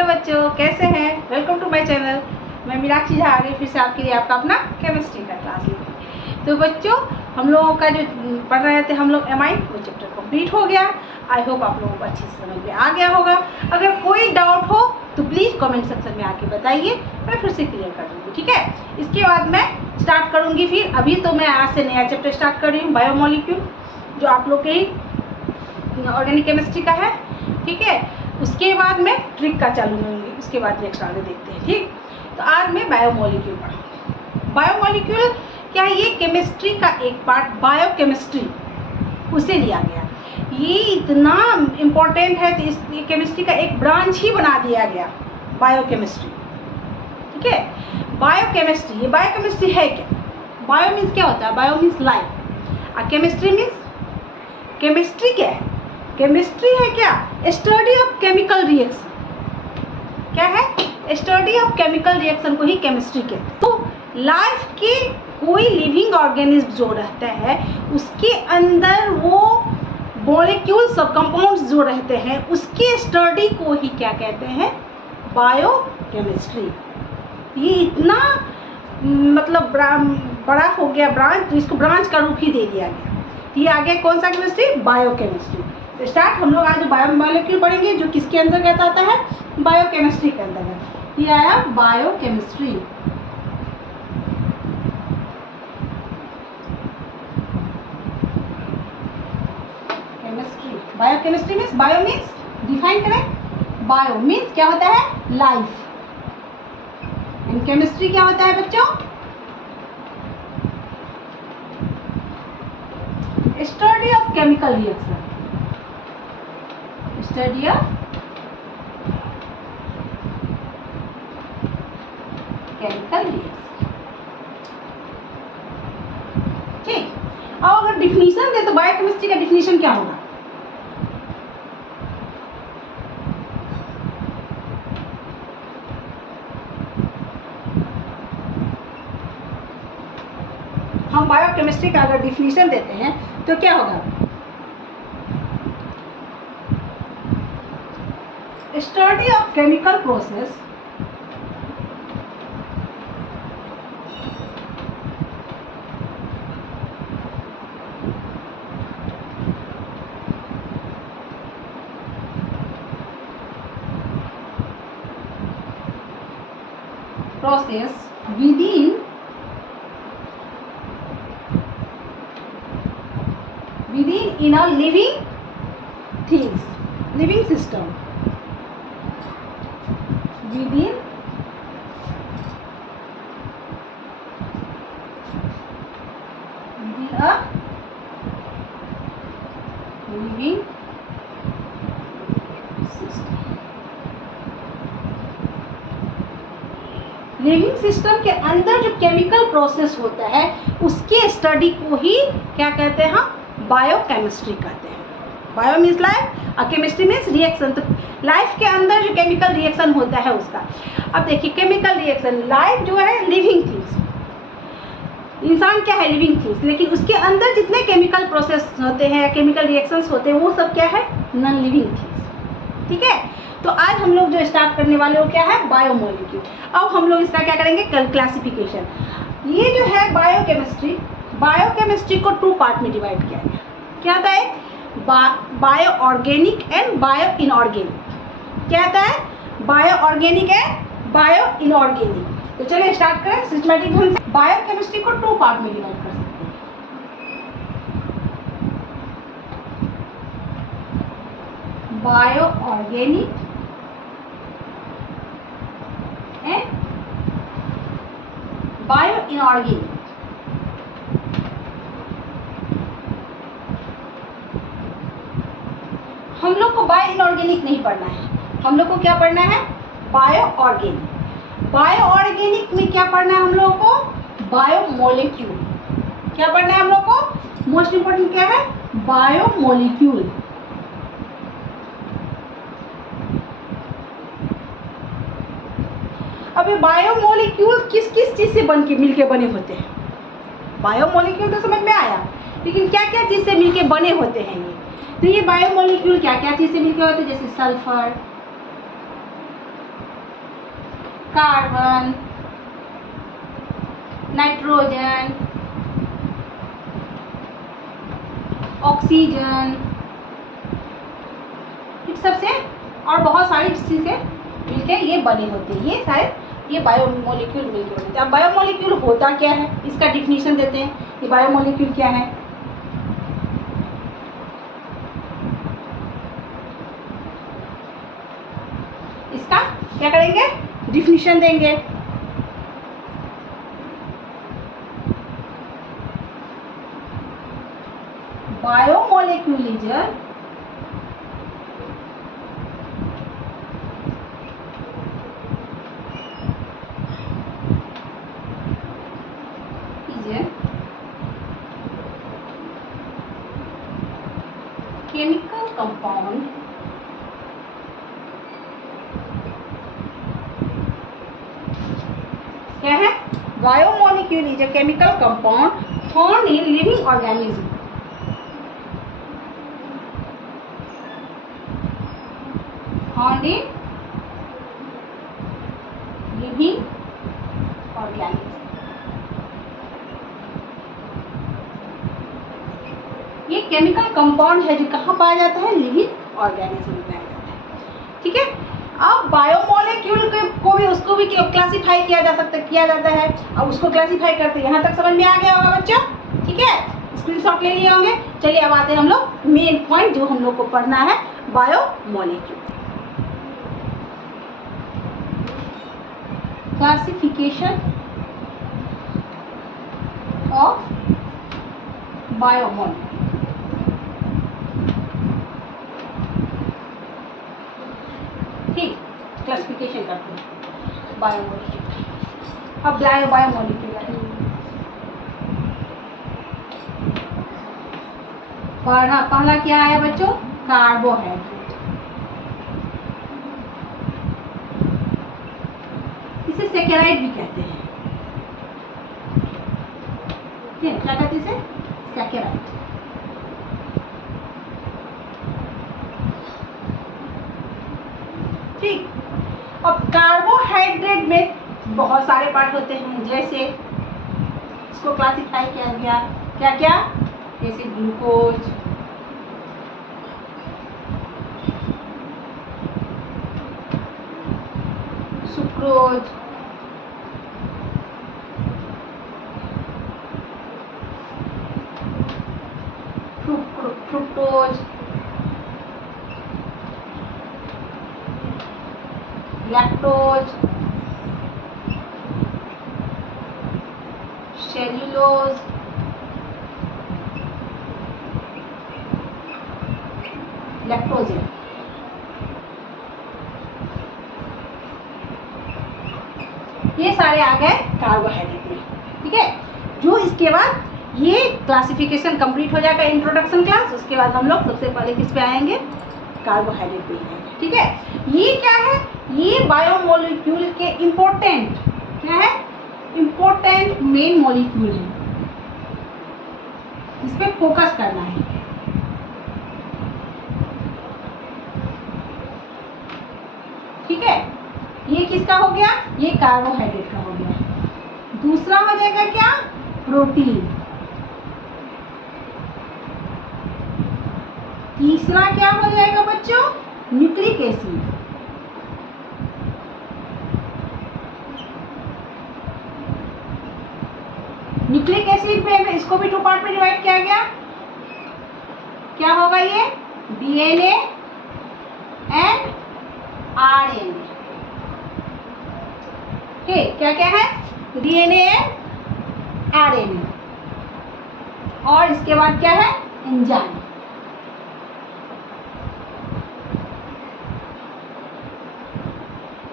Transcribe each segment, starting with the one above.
Hello बच्चों, कैसे हैं? Welcome to my channel. मैं मीनाक्षी झा आ गई फिर से आपके लिए आपका अपना केमिस्ट्री का क्लास लेके। तो बच्चों, हम लोगों का जो पढ़ रहे थे हम लोग एमाइन, वो चैप्टर कंप्लीट हो गया। आई होप आप लोगों को अच्छे से समझ में आ गया होगा। अगर कोई डाउट हो तो प्लीज़ कमेंट सेक्शन में आके बताइए, मैं फिर से क्लियर कर दूँगी, ठीक है। इसके बाद मैं स्टार्ट करूँगी। फिर अभी तो मैं आज से नया चैप्टर स्टार्ट कर रही हूँ, बायोमोलिक्यूल, जो आप लोग के ही ऑर्गेनिक केमिस्ट्री का है, ठीक है। उसके बाद मैं ट्रिक का चालू करूँगी, उसके बाद नेक्स्ट आगे देखते हैं, ठीक। तो आज मैं बायोमोलिक्यूल पढ़ूँगी। बायोमोलिक्यूल क्या है? ये केमिस्ट्री का एक पार्ट, बायोकेमिस्ट्री उसे लिया गया। ये इतना इम्पोर्टेंट है कि इस केमिस्ट्री का एक ब्रांच ही बना दिया गया, बायोकेमिस्ट्री, ठीक है। बायोकेमिस्ट्री, ये बायोकेमिस्ट्री है क्या? बायो मीन्स क्या होता है? बायो मीन्स लाइफ, और केमिस्ट्री मीन्स, केमिस्ट्री क्या है? केमिस्ट्री है क्या? Study of chemical reaction. क्या है? स्टडी ऑफ केमिकल रिएक्शन को ही केमिस्ट्री कहते हैं। तो लाइफ के कोई लिविंग ऑर्गेनिज्म जो रहता है उसके अंदर वो मॉलिक्यूल्स और कंपाउंड्स जो रहते हैं उसके स्टडी को ही क्या कहते हैं? बायोकेमिस्ट्री। ये इतना मतलब बड़ा हो गया ब्रांच, इसको ब्रांच का रूप ही दे दिया गया। ये आगे कौन सा केमिस्ट्री? बायोकेमिस्ट्री। तो स्टार्ट हम लोग आज बायोमोलिक्यूल पढ़ेंगे, जो किसके अंतर्गत आता है? बायोकेमिस्ट्री के अंतर्गत। ये आया biochemistry. Chemistry, biochemistry means, bio means define करें। बायो मीन्स क्या होता है? लाइफ। एंड केमिस्ट्री क्या होता है बच्चों? Study of chemical reaction. Study of chemical reaction, ठीक। और अगर डिफिनीशन दे तो बायोकेमिस्ट्री का डिफिनीशन क्या होगा? हम बायोकेमिस्ट्री का अगर डिफिनीशन देते हैं तो क्या होगा? Study of chemical process within in a living things, living system, within a living system। Living system के अंदर जो केमिकल प्रोसेस होता है उसके स्टडी को ही क्या कहते हैं? हम बायोकेमिस्ट्री कहते हैं। बायो मीन्स लाइफ और केमिस्ट्री मीन्स रिएक्शन। तो लाइफ के अंदर जो केमिकल रिएक्शन होता है उसका। अब देखिए, केमिकल रिएक्शन, लाइफ जो है लिविंग थिंग्स, इंसान क्या है? लिविंग थिंग्स, लेकिन उसके अंदर जितने केमिकल प्रोसेस होते हैं, केमिकल रिएक्शंस होते हैं, वो सब क्या है? नॉन लिविंग थिंग्स, ठीक है। तो आज हम लोग जो स्टार्ट करने वाले हो क्या है? बायोमोलिक्यूल। अब हम लोग इसका क्या करेंगे? क्लासिफिकेशन। ये जो है बायोकेमिस्ट्री, बायोकेमिस्ट्री को 2 पार्ट में डिवाइड किया गया। क्या होता है? Bio organic and bio inorganic. क्या होता है? Bio organic and bio inorganic. तो चलिए स्टार्ट करें सिस्टमैटिक ढंग से। बायोकेमिस्ट्री को 2 पार्ट में डिवाइड कर सकते हैं। Bio organic and bio inorganic. हम लोग को बायो इनऑर्गेनिक नहीं पढ़ना है, हम लोग को क्या पढ़ना है? Bio organic. बायो ऑर्गेनिक में क्या पढ़ना है हम लोगों को? बायोमोलिक्यूल। क्या पढ़ना है हम लोग को? मोस्ट इंपोर्टेंट क्या है? बायोमोलिक्यूल। अब ये बायोमोलिक्यूल किस किस चीज से बन के मिलके बने होते हैं? बायोमोलिक्यूल तो समझ में आया, लेकिन क्या क्या चीज से मिलके बने होते हैं ये? तो ये बायोमोलिक्यूल क्या क्या चीज से मिलके होते हैं? जैसे सल्फर, कार्बन, नाइट्रोजन, ऑक्सीजन, इन सबसे और बहुत सारी चीज़ें मिलकर ये बने होते हैं। ये शायद ये बायोमोलिक्यूल मिलकर बनते हैं। अब बायोमोलिक्यूल होता क्या है, इसका डिफिनीशन देते हैं। ये बायोमोलिक्यूल क्या है? इसका क्या करेंगे? डिफिनीशन देंगे। बायोमोलिक्यूल इज chemical compound क्या है? Biomolecule is a chemical compound found in living organism. Found in living organism. ये केमिकल कंपाउंड है जो कहाँ पाया जाता है? लिविंग ऑर्गेनिज्म में पाया जाता है। ठीक है। अब बायोमोलिक्यूल को भी उसको भी क्लासिफाई किया जाता है। अब उसको क्लासिफाई करते हैं। यहाँ तक समझ में आ गया होगा बच्चों? ठीक है, स्क्रीनशॉट ले लिए होंगे। चलिए अब आते हैं हम लोग मेन पॉइंट जो हम लोग को पढ़ना है, बायोमोलिक्यूल। Classification of biomolecule. ठीक, क्लासिफिकेशन करते हैं बायोमोलिक्यूल। अब बायोमोलिक्यूल पहला क्या है बच्चों? कार्बोहाइड्रेट। इसे सैकेराइड भी कहते हैं। क्या कहते हैं इसे? सैकेराइड। ठीक। अब कार्बोहाइड्रेट में बहुत सारे पार्ट होते हैं, जैसे इसको क्लासिफाई किया गया क्या क्या? जैसे glucose, sucrose, fructose, lactose, cellulose, lactose. ये सारे आ गए कार्बोहाइड्रेट में। ठीक है। जो इसके बाद ये क्लासिफिकेशन कंप्लीट हो जाएगा, इंट्रोडक्शन क्लास। उसके बाद हम लोग सबसे पहले किस पे आएंगे? कार्बोहाइड्रेट पे आएंगे। ठीक है। ये क्या है? ये बायोमोलिक्यूल के इम्पोर्टेंट क्या है? इम्पोर्टेंट मेन मॉलिक्यूल है। इस पे फोकस करना है। ठीक है। ये किसका हो गया? ये कार्बोहाइड्रेट का हो गया। दूसरा हो जाएगा क्या? प्रोटीन। तीसरा क्या हो जाएगा बच्चों? Nucleic acid. न्यूक्लिक एसिड में इसको भी 2 पार्ट में डिवाइड किया गया। क्या होगा ये? DNA and RNA. ठीक, क्या क्या है? DNA and RNA. और इसके बाद क्या है? एंजाइम।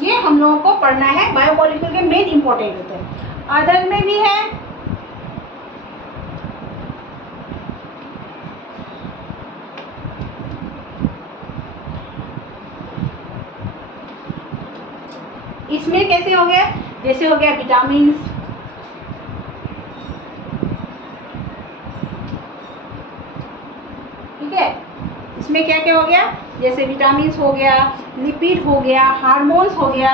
ये हम लोगों को पढ़ना है। बायोमोलिक्यूल के मेन इंपॉर्टेंट होते हैं। अदर में भी है। इसमें कैसे हो गया? जैसे हो गया विटामिन, ठीक है। इसमें क्या क्या हो गया? जैसे विटामिन हो गया, लिपिड हो गया, हार्मोन्स हो गया,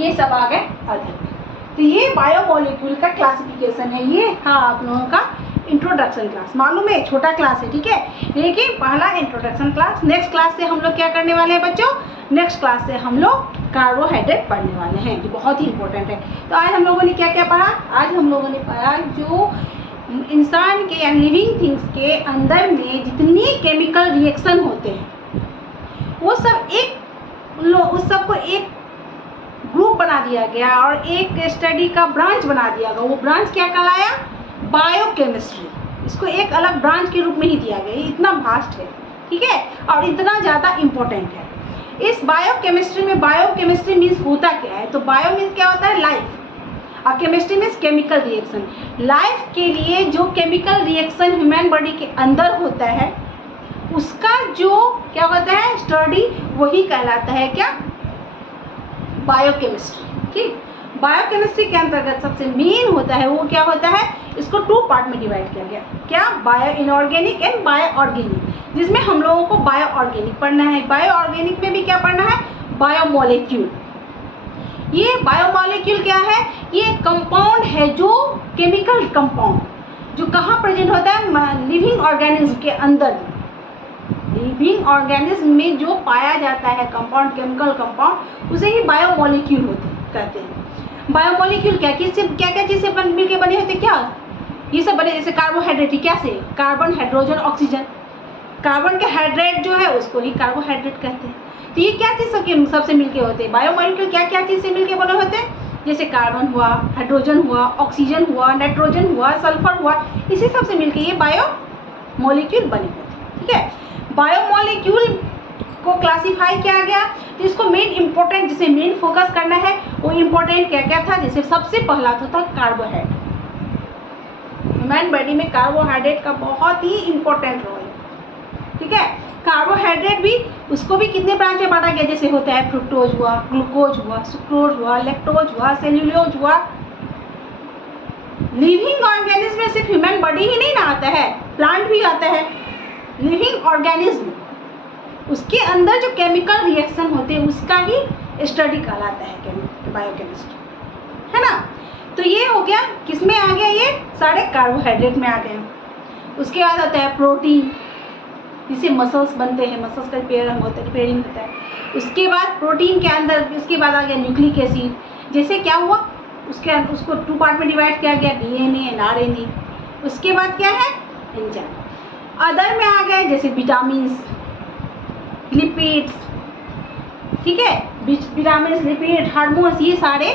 ये सब आ गए अदर में। तो ये बायोमोलिक्यूल का क्लासिफिकेशन है। ये था आप लोगों का इंट्रोडक्शन क्लास। मालूम है छोटा क्लास है, ठीक है, लेकिन पहला इंट्रोडक्शन क्लास। नेक्स्ट क्लास से हम लोग क्या करने वाले हैं बच्चों? नेक्स्ट क्लास से हम लोग कार्बोहाइड्रेट पढ़ने वाले हैं, जो बहुत ही इंपॉर्टेंट है। तो आज हम लोगों ने क्या क्या पढ़ा? आज हम लोगों ने पढ़ा जो इंसान के या लिविंग थिंग्स के अंदर में जितनी केमिकल रिएक्शन होते हैं वो सब उस सब को एक ग्रुप बना दिया गया और एक स्टडी का ब्रांच बना दिया गया। वो ब्रांच क्या कहलाया? बायोकेमिस्ट्री। इसको एक अलग ब्रांच के रूप में ही दिया गया। ये इतना वास्ट है, ठीक है, और इतना ज़्यादा इम्पोर्टेंट है। इस बायोकेमिस्ट्री में, बायोकेमिस्ट्री मीन्स होता क्या है? तो बायो मीन्स क्या होता है? लाइफ, और chemistry means chemical reaction. Life के लिए जो केमिकल रिएक्शन ह्यूमन बॉडी के अंदर होता है उसका जो क्या होता है स्टडी, वही कहलाता है क्या? बायोकेमिस्ट्री। ठीक, बायोकेमिस्ट्री के अंतर्गत सबसे मेन होता है वो क्या होता है? इसको 2 पार्ट में डिवाइड किया गया। क्या? Bio inorganic and bio organic, जिसमें हम लोगों को बायो ऑर्गेनिक पढ़ना है। बायो ऑर्गेनिक में भी क्या पढ़ना है? बायोमोलिक्यूल। ये बायोमोलिक्यूल क्या है? ये कंपाउंड है, जो केमिकल कंपाउंड जो कहाँ प्रेजेंट होता है? लिविंग ऑर्गेनिज्म के अंदर। लिविंग ऑर्गेनिज्म में जो पाया जाता है कंपाउंड, केमिकल कंपाउंड, उसे ही बायोमोलिक्यूल कहते हैं। बायोमोलिक्यूल क्या क्या चीज़ से मिल के बने होते? क्या ये सब बने? जैसे कार्बोहाइड्रेट, क्या से? Carbon, hydrogen, oxygen. कार्बन के हाइड्रेट जो है उसको ही कार्बोहाइड्रेट कहते हैं। तो ये क्या चीज़ सबसे मिलके होते हैं? बायोमोलिक्यूल क्या क्या चीज़ से मिलके बने होते हैं? जैसे कार्बन हुआ, हाइड्रोजन हुआ, ऑक्सीजन हुआ, नाइट्रोजन हुआ, सल्फर हुआ, इसी सब से मिलके ये बायोमोलिक्यूल बने होते हैं। ठीक है, बायोमोलिक्यूल को क्लासिफाई किया गया। तो इसको मेन इंपॉर्टेंट, जिसे मेन फोकस करना है वो इंपॉर्टेंट क्या क्या था? जैसे सबसे पहला तो था कार्बोहाइड्रेट। ह्यूमन बॉडी में कार्बोहाइड्रेट का बहुत ही इंपॉर्टेंट रोल है। ठीक है, कार्बोहाइड्रेट भी, उसको भी कितने ब्रांच में बांटा गया? जैसे होता है फ्रुक्टोज हुआ, ग्लूकोज हुआ, सुक्रोज हुआ, लैक्टोज हुआ, सेल्यूलोज हुआ। लिविंग ऑर्गेनिज्म में सिर्फ ह्यूमन बॉडी ही नहीं ना आता है, प्लांट भी आता है। लिविंग ऑर्गेनिज्म, उसके अंदर जो केमिकल रिएक्शन होते हैं उसका ही स्टडी कहलाता है बायोकेमिस्ट्री, है ना। तो ये हो गया, किस में आ गया? ये सारे कार्बोहाइड्रेट में आ गए। उसके बाद आता है प्रोटीन, जिससे मसल्स बनते हैं, मसल्स का रिपेयरिंग होता है। उसके बाद प्रोटीन के अंदर, उसके बाद आ गया न्यूक्लिक एसिड। जैसे क्या हुआ, उसको 2 पार्ट में डिवाइड किया गया, DNA एंड RNA। उसके बाद क्या है? एंजाइम। अदर में आ गए जैसे विटामिन, लिपिड्स, ठीक है, विटामिन, लिपिड, हार्मोन्स, ये सारे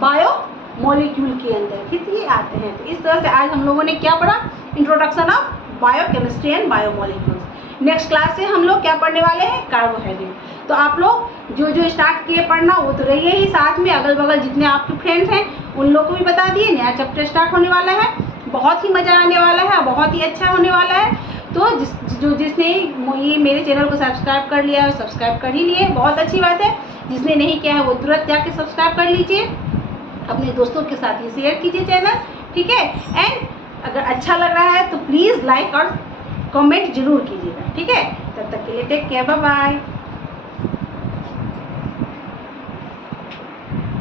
बायोमोलिक्यूल के अंदर कितने आते हैं। तो इस तरह से आज हम लोगों ने क्या पढ़ा? Introduction of biochemistry and biomolecules. Next class से हम लोग क्या पढ़ने वाले हैं? कार्बोहाइड्रेट। तो आप लोग जो स्टार्ट किए पढ़ना वो तो रहिए ही, साथ में अगल बगल जितने आपके फ्रेंड्स हैं उन लोग को भी बता दिए। नया चैप्टर स्टार्ट होने वाला है, बहुत ही मज़ा आने वाला है, बहुत ही अच्छा होने वाला है। तो जिसने ये मेरे चैनल को सब्सक्राइब कर लिया है, सब्सक्राइब कर ही लिए, बहुत अच्छी बात है। जिसने नहीं किया है वो तुरंत जाके सब्सक्राइब कर लीजिए, अपने दोस्तों के साथ ही शेयर कीजिए चैनल, ठीक है। एंड अगर अच्छा लग रहा है तो प्लीज़ लाइक और कमेंट जरूर कीजिएगा, ठीक है। तब तक के लिए टेक केयर, बाय बाय।